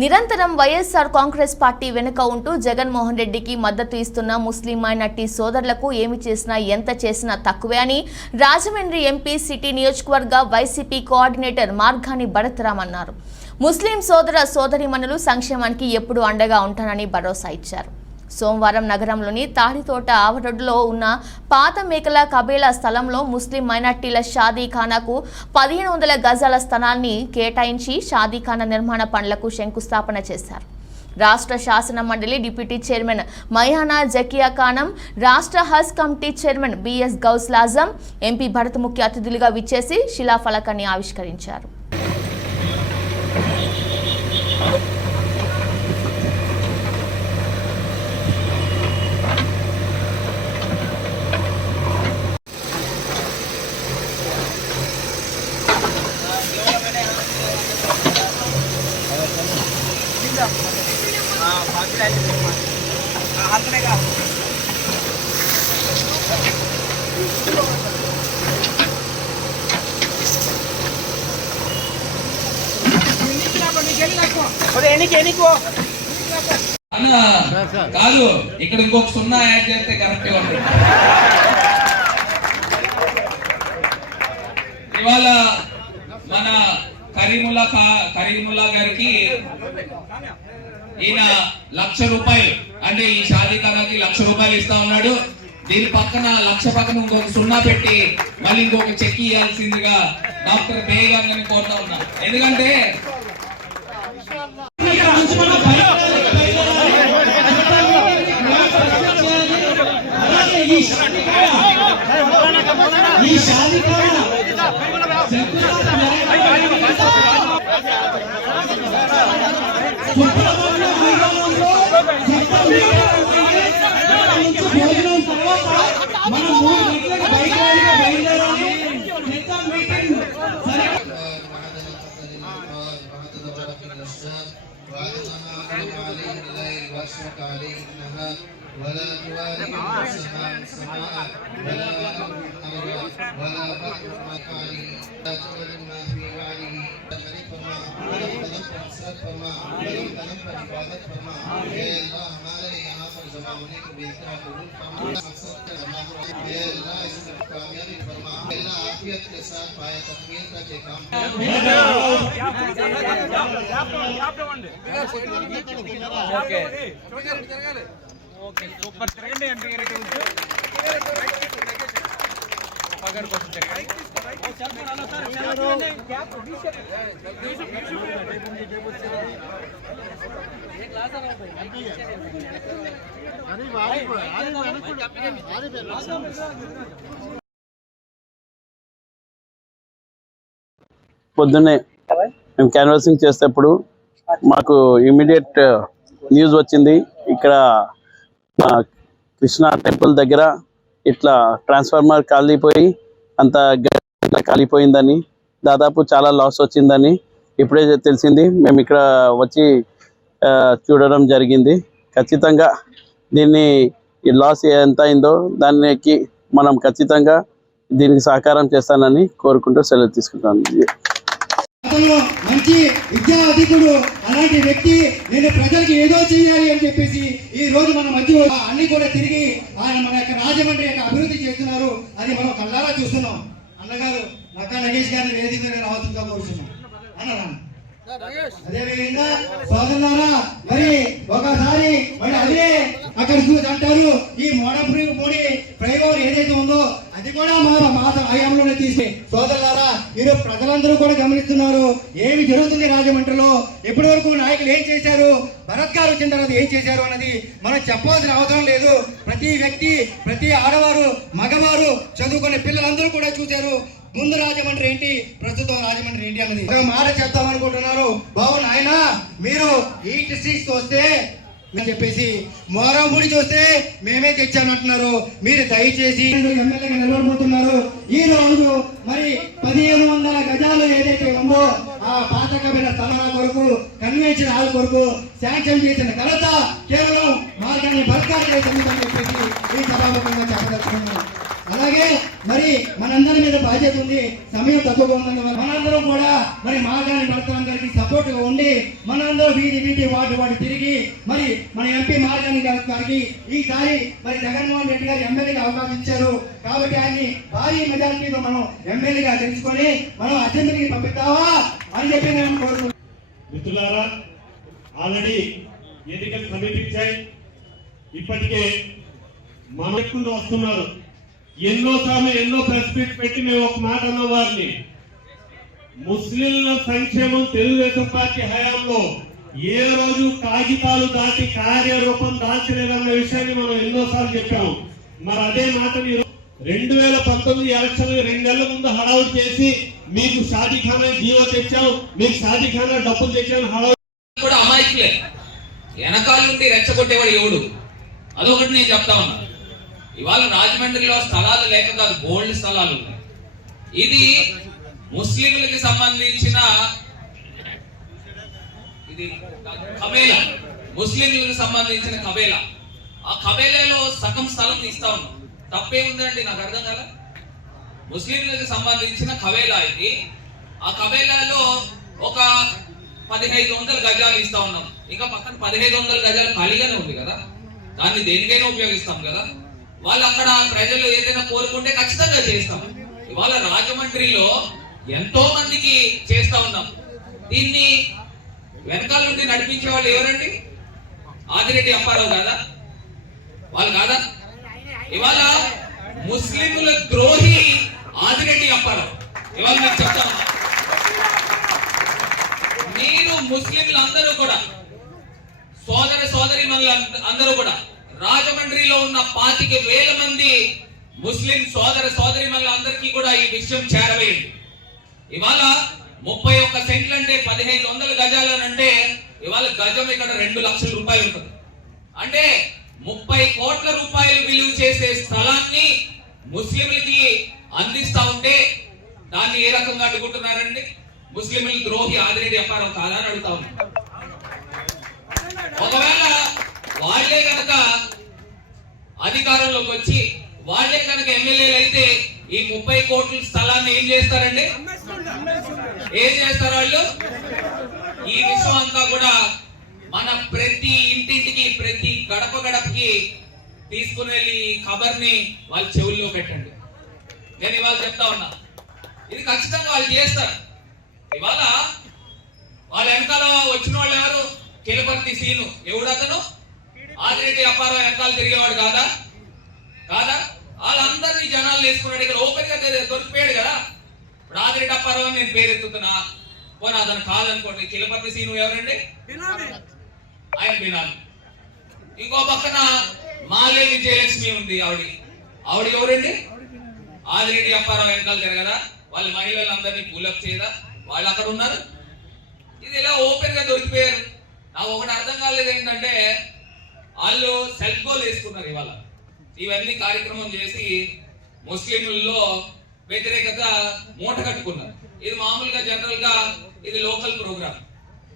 నిరంతరం వైఎస్ఆర్ కాంగ్రెస్ పార్టీ వెనుక ఉంటూ జగన్మోహన్ రెడ్డికి మద్దతు ఇస్తున్న ముస్లిం మైనార్టీ సోదరులకు ఏమి చేసినా ఎంత చేసినా తక్కువే అని రాజమండ్రి ఎంపీ సిటీ నియోజకవర్గ వైసీపీ కోఆర్డినేటర్ మార్గాని భరత్రామ్ అన్నారు. ముస్లిం సోదర సోదరిమణులు సంక్షేమానికి ఎప్పుడు అండగా ఉంటానని భరోసా ఇచ్చారు. సోమవారం నగరంలోని తాడితోట ఆవరొడ్డులో ఉన్న పాత మేకల కబేలా స్థలంలో ముస్లిం మైనార్టీల షాదీఖానాకు పదిహేను వందల గజాల స్థలాన్ని కేటాయించి షాదీఖానా నిర్మాణ పనులకు శంకుస్థాపన చేశారు. రాష్ట్ర శాసన మండలి డిప్యూటీ చైర్మన్ మయానా జకియా ఖానం రాష్ట్ర Hajj committee chairman BS Ghouse Lazam MP Bharat ముఖ్య అతిథులుగా విచ్చేసి శిలాఫలకాన్ని ఆవిష్కరించారు. కాదు ఇక్కడ ఇంకొక సున్నా యాడ్ చేస్తే కరెక్ట్ ఉంటుంది. ఇవాళ మన కరీముల్లా కరీముల్లా గారికి ఈయన లక్ష రూపాయలు. అంటే ఈ షాదీఖానాకి లక్ష రూపాయలు ఇస్తా ఉన్నాడు. దీని పక్కన లక్ష పక్కన ఇంకొక సున్నా పెట్టి మళ్ళీ ఇంకొక చెక్ ఇవ్వాల్సిందిగా డాక్టర్ బే గారిని కోరుతా ఉన్నా. ఎందుకంటే ఈ షాది భోజనం తర్వాత మనం మూడు గంటలకు బయట का हिफाजत फरमा अल्लाह हमारे यहाँ पर जमा होने को बेहतरा कबूल फरमा इसमें कामयाबी फरमा अल्लाह आफियत के साथ पाया तकमीर का के काम సూపర్ తిరగండి ఎంపీ గారి గురించి పగర్ కోసం తిరగండి పొద్దున్నే మేము క్యాన్వాసింగ్ చేసేటప్పుడు మాకు ఇమీడియట్ న్యూస్ uh, వచ్చింది. ఇక్కడ కృష్ణా టెంపుల్ దగ్గర ఇట్లా ట్రాన్స్ఫార్మర్ కాలిపోయి అంత కాలిపోయిందని దాదాపు చాలా లాస్ వచ్చిందని ఇప్పుడే తెలిసింది. మేము ఇక్కడ వచ్చి చూడడం జరిగింది. ఖచ్చితంగా దీన్ని లాస్ ఎంత అయిందో దానికి మనం ఖచ్చితంగా దీనికి సహకారం చేస్తానని కోరుకుంటూ సెలవు తీసుకుంటాను. మంచి విద్యా అధికుడు అలాంటి వ్యక్తి నేను ప్రజలకు ఏదో చేయాలి అని చెప్పేసి ఈ రోజు మన మధ్య అన్ని కూడా తిరిగి ఆయన మన యొక్క రాజమండ్రి యొక్క అభివృద్ధి చేస్తున్నారు. అది మనం కళ్ళారా చూస్తున్నాం. అన్నగారు నక్కా నగేష్ గారిని వేదిక రావాల్సిందిగా కోరుతున్నాం అన్న అదేవిధంగా సోదరులారా మరి ఒకసారి మరి అదే అక్కడ చూసి అంటారు ఈ మోడపురి మోడీ ప్రయోగం ఏదైతే ఉందో అది కూడా మా మా ఆయంలోనే తీసి. సోదరులారా మీరు ప్రజలందరూ కూడా గమనిస్తున్నారు ఏమి జరుగుతుంది రాజమండ్రిలో? ఇప్పటి వరకు నాయకులు ఏం చేశారు? భరత్ గారు వచ్చిన తర్వాత ఏం చేశారు అన్నది మనం చెప్పాల్సిన అవసరం లేదు. ప్రతి వ్యక్తి ప్రతి ఆడవారు మగవారు చదువుకునే పిల్లలందరూ కూడా చూశారు. ముందు రాజమండ్రి ఏంటి? ప్రస్తుతం రాజమండ్రి ఏంటి అన్నది. ఒక మాట చెప్తామనుకుంటున్నారు బాబు నాయన మీరు ఈ డిస్ట్రిక్ట్ వస్తే అని చెప్పేసి మోరంపూడి చూస్తే మేమే తెచ్చామంటున్నారు. మీరు దయచేసి ఎమ్మెల్యేగా నిలబడిపోతున్నారు ఈ రోజు మరి పదిహేను వందల గజాలు ఏదైతే ఉందో ఆ పాతకమైన కబిల కొరకు కన్వెన్షన్ హాల్ కొరకు శాంక్షన్ చేసిన ఘనత కేవలం మార్గాన్ని బలకారు చేసిందని చెప్పేసి ఈ సభాముఖంగా చెప్పదలుచుకున్నాను. అలాగే మరి మనందరి మీద బాధ్యత ఉంది సమయం తక్కువగా ఉన్నందువల్ల. మనందరం కూడా మరి మాగాని భర్తలందరికీ సపోర్ట్గా ఉండి మనందరం వీధి వీధి వాటి వాటి తిరిగి మరి మన ఎంపీ మార్గాని గారికి ఈసారి మరి జగన్మోహన్ రెడ్డి గారు ఎమ్మెల్యేగా అవకాశం ఇచ్చారు. కాబట్టి ఆయన్ని భారీ మెజారిటీతో మనం ఎమ్మెల్యేగా తెలుసుకొని మనం అసెంబ్లీకి పంపిస్తావా అని చెప్పి నేను కోరుకుంటున్నాను. మిత్రులారా ఆల్రెడీ ఎన్నికలు సమీపించాయి. ఇప్పటికే మన వస్తున్నారు. ఎన్నోసార్లు ఎన్నో ప్రెస్ మీట్ పెట్టి మేము ఒక మాట అన్న వారిని ముస్లింల సంక్షేమం తెలుగుదేశం పార్టీ హయాంలో ఏ రోజు కాగితాలు దాటి కార్యరూపం దాల్చలేదన్న విషయాన్ని మనం ఎన్నోసార్లు చెప్పాము. మరి అదే మాటని రెండు వేల పంతొమ్మిది ఎలక్షన్ రెండు నెలల ముందు హడావుడు చేసి మీకు షాదీఖానా జీవో తెచ్చాం మీకు షాదీఖానా డబ్బులు తెచ్చాను హడావుడు కూడా అమాయకులే. వెనకాల నుండి రెచ్చగొట్టేవాడు ఎవడు? అదొకటి నేను చెప్తా ఉన్నా. ఇవాళ రాజమండ్రిలో స్థలాలు లేక కాదు గోల్డ్ స్థలాలు ఉన్నాయి. ఇది ముస్లింలకి సంబంధించిన ఇది కబేలా. ముస్లింలకు సంబంధించిన కబేలా. ఆ కబేలాలో సగం స్థలం ఇస్తా ఉన్నాం. తప్పేముందండి నాకు అర్థం కదా ముస్లింలకు సంబంధించిన కబేలా ఇది. ఆ కబేలాలో ఒక పదిహైదు వందల గజాలు ఇస్తా ఉన్నాం. ఇంకా పక్కన పదిహైదు వందల గజాలు ఖాళీగానే ఉంది కదా? దాన్ని దేనికైనా ఉపయోగిస్తాం కదా? వాళ్ళు అక్కడ ప్రజలు ఏదైనా కోరుకుంటే ఖచ్చితంగా చేస్తాం. ఇవాళ రాజమండ్రిలో ఎంతో మందికి చేస్తా ఉన్నాం. దీన్ని వెనకాల నుండి నడిపించే వాళ్ళు ఎవరండి? ఆదిరెడ్డి అప్పారావు కాదా వాళ్ళు కాదా? ఇవాళ ముస్లింల ద్రోహి ఆదిరెడ్డి అప్పారావు ఇవాళ మీకు చెప్తా నేను మీరు ముస్లింలు అందరూ కూడా సోదర సోదరి అందరూ కూడా రాజమండ్రిలో ఉన్న పాతిక వేల మంది ముస్లిం సోదర సోదరి అందరికీ కూడా ఈ విషయం చేరవేయండి. ఇవాళ ముప్పై ఒక్క సెంట్లు అంటే పదిహేను వందల గజాలు అని అంటే ఇవాళ గజం ఇక్కడ రెండు లక్షల రూపాయలు ఉంటుంది. అంటే ముప్పై కోట్ల రూపాయలు విలువ చేసే స్థలాన్ని ముస్లింలకి అందిస్తా ఉంటే దాన్ని ఏ రకంగా అడుగుతున్నారండి ముస్లింలు ద్రోహి ఆదిరెడ్డి వ్యాపారం కాదని అడుగుతా ఉన్నా. ఒకవేళ వాళ్ళే కనుక అధికారంలోకి వచ్చి వాళ్ళే కనుక ఎమ్మెల్యేలు అయితే ఈ ముప్పై కోట్ల స్థలాన్ని ఏం చేస్తారండి? ఏం చేస్తారు వాళ్ళు? ఈ విషయం అంతా కూడా మన ప్రతి ఇంటింటికి ప్రతి గడప గడపకి తీసుకుని వెళ్ళి ఈ ఖబర్ని వాళ్ళ చెవుల్లో పెట్టండి. నేను ఇవాళ చెప్తా ఉన్నా. ఇది ఖచ్చితంగా వాళ్ళు చేస్తారు. ఇవాళ వాళ్ళ వెనకాల వచ్చిన వాళ్ళు ఎవరు? కిలపర్తి సీను. ఎవడతను ఆదిరెడ్డి అప్పారావు వెనకాల తిరిగేవాడు కాదా? కాదా? వాళ్ళందరినీ జనాలు వేసుకున్నాడు ఇక్కడ ఓపెన్గా దొరికిపోయాడు కదా. ఇప్పుడు ఆదిరెడ్డి అప్పారావు నేను పేరు ఎత్తుతున్నా. పోనీ అతను కాదనుకోండి. కిలపర్తి సీను ఎవరండి? ఆయన బినాలి ఇంకో పక్కన మాలే విజయలక్ష్మి ఉంది ఆవిడ. ఆవిడ ఎవరండి? ఆదిరెడ్డి అప్పారావు వెనకాల తిరగదా? వాళ్ళ మహిళలందరినీ పులప్ చేయదా? వాళ్ళు అక్కడ ఉన్నారు. ఇది ఇలా ఓపెన్గా దొరికిపోయారు. నాకు ఒకటి అర్థం కాలేదు ఏంటంటే వాళ్ళు సెల్ గోల్ వేసుకున్నారు ఇవాళ. ఇవన్నీ కార్యక్రమం చేసి ముస్లింలలో వ్యతిరేకత మూట కట్టుకున్నారు. ఇది మామూలుగా జనరల్గా ఇది లోకల్ ప్రోగ్రామ్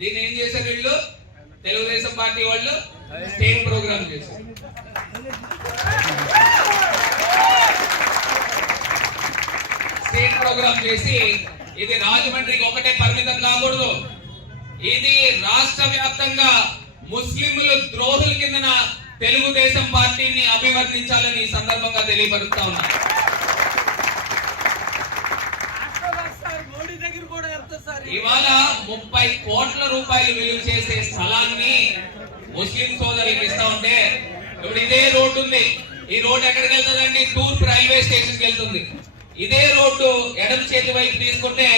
దీన్ని ఏం చేశారు వీళ్ళు? తెలుగుదేశం పార్టీ వాళ్ళు స్టేట్ ప్రోగ్రామ్ చేశారు. స్టేట్ ప్రోగ్రామ్ చేసి ఇది రాజమండ్రికి ఒకటే పరిమితం కాకూడదు. ఇది రాష్ట్ర వ్యాప్తంగా ముస్లింలు ద్రోహుల కిందన తెలుగుదేశం పార్టీని అభివర్ణించాలని ఈ సందర్భంగా తెలియపరుస్తా ఉన్నా. ఇవాళ ముప్పై కోట్ల రూపాయలు విలువ చేసే స్థలాన్ని ముస్లిం సోదరులకు ఇస్తా ఉంటే ఇప్పుడు ఇదే రోడ్డు ఉంది. ఈ రోడ్డు ఎక్కడికి వెళ్తుందండి? తూర్పు రైల్వే స్టేషన్కి వెళ్తుంది. ఇదే రోడ్డు ఎడమ చేతి వైపు తీసుకుంటే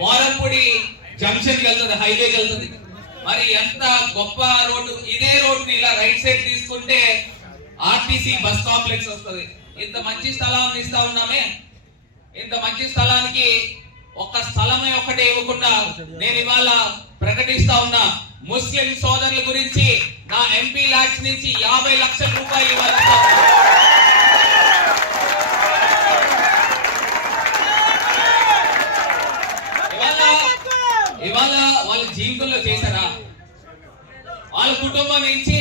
మోరంపూడి జంక్షన్కి వెళ్తుంది హైవేకి వెళ్తుంది. మరి ఎంత గొప్ప రోడ్డు ఇదే రోడ్డుని ఇలా రైట్ సైడ్ తీసుకుంటే ఆర్టీసీ బస్ కాంప్లెక్స్ వస్తుంది. ఇంత మంచి స్థలాన్ని ఇస్తా ఉన్నామే. ఇంత మంచి స్థలానికి ఒక స్థలమే ఒకటే ఇవ్వకుండా నేను ఇవాళ ప్రకటిస్తా ఉన్నా. ముస్లిం సోదరుల గురించి నా ఎంపీ లాక్స్ నుంచి యాభై లక్షల రూపాయలు ఇవ్వాలి ఇవాళ ఇవాళ వాళ్ళ జీవితంలో చేశారా వాళ్ళ కుటుంబం నుంచి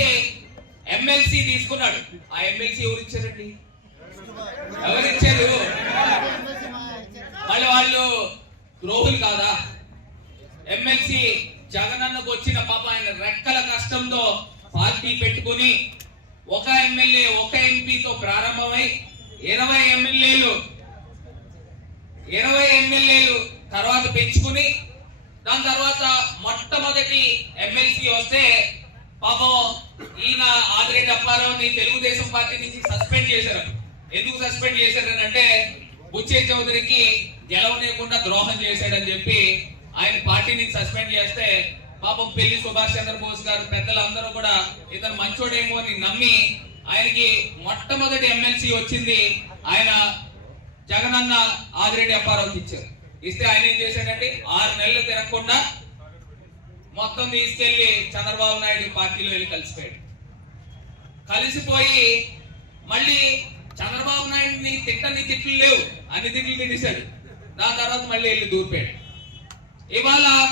ఎమ్మెల్సీ తీసుకున్నాడు ఆ ఎమ్మెల్సీ ఎవరు ఇచ్చారండి ఎవరిచ్చారు మళ్ళీ వాళ్ళు ద్రోహులు కాదా ఎమ్మెల్సీ జగనన్నకు వచ్చిన పాప ఆయన రెక్కల కష్టంతో పార్టీ పెట్టుకుని ఒక ఎమ్మెల్యే ఒక ఎంపీతో ప్రారంభమై ఇరవై ఎమ్మెల్యేలు ఇరవై ఎమ్మెల్యేలు తర్వాత పెంచుకుని దాని తర్వాత మొట్టమొదటి ఎమ్మెల్సీ వస్తే పాపం ఈయన ఆదిరెడ్డి అప్పారావుని తెలుగుదేశం పార్టీ నుంచి సస్పెండ్ చేశారు. ఎందుకు సస్పెండ్ చేశారనంటే బుచ్చే చౌదరికి గెలవనీయకుండా ద్రోహం చేశాడని చెప్పి ఆయన పార్టీ నుంచి సస్పెండ్ చేస్తే పాపం పెళ్ళి సుభాష్ చంద్రబోస్ గారు పెద్దలందరూ కూడా ఇతను మంచోడేమో అని నమ్మి ఆయనకి మొట్టమొదటి ఎమ్మెల్సీ వచ్చింది ఆయన జగనన్న ఆదిరెడ్డి అప్పారావుకి ఇచ్చారు. ఇస్తే ఆయన ఏం చేశాడంటే ఆరు నెలలు తిరగకుండా మొత్తం తీసుకెళ్ళి చంద్రబాబు నాయుడు పార్టీలో వెళ్ళి కలిసిపోయాడు. కలిసిపోయి మళ్ళీ చంద్రబాబు నాయుడిని తిట్టని తిట్లు లేవు. అన్ని తిట్లు తినేశాడు దాని తర్వాత మళ్ళీ వెళ్ళి దూరిపోయాడు. ఇవాళ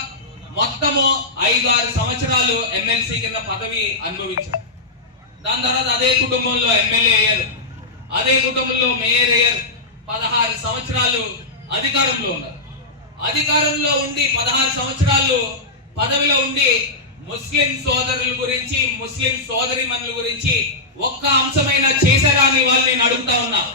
మొత్తము ఐదు ఆరు సంవత్సరాలు ఎమ్మెల్సీ కింద పదవి అనుభవించారు. దాని తర్వాత అదే కుటుంబంలో ఎమ్మెల్యే అయ్యారు. అదే కుటుంబంలో మేయర్ అయ్యారు. పదహారు సంవత్సరాలు అధికారంలో ఉన్నారు. అధికారంలో ఉండి పదహారు సంవత్సరాలు పదవిలో ఉండి ముస్లిం సోదరుల గురించి ముస్లిం సోదరి గురించి ఒక్క అంశమైనా చేశారా అని వాళ్ళు నేను అడుగుతా ఉన్నా.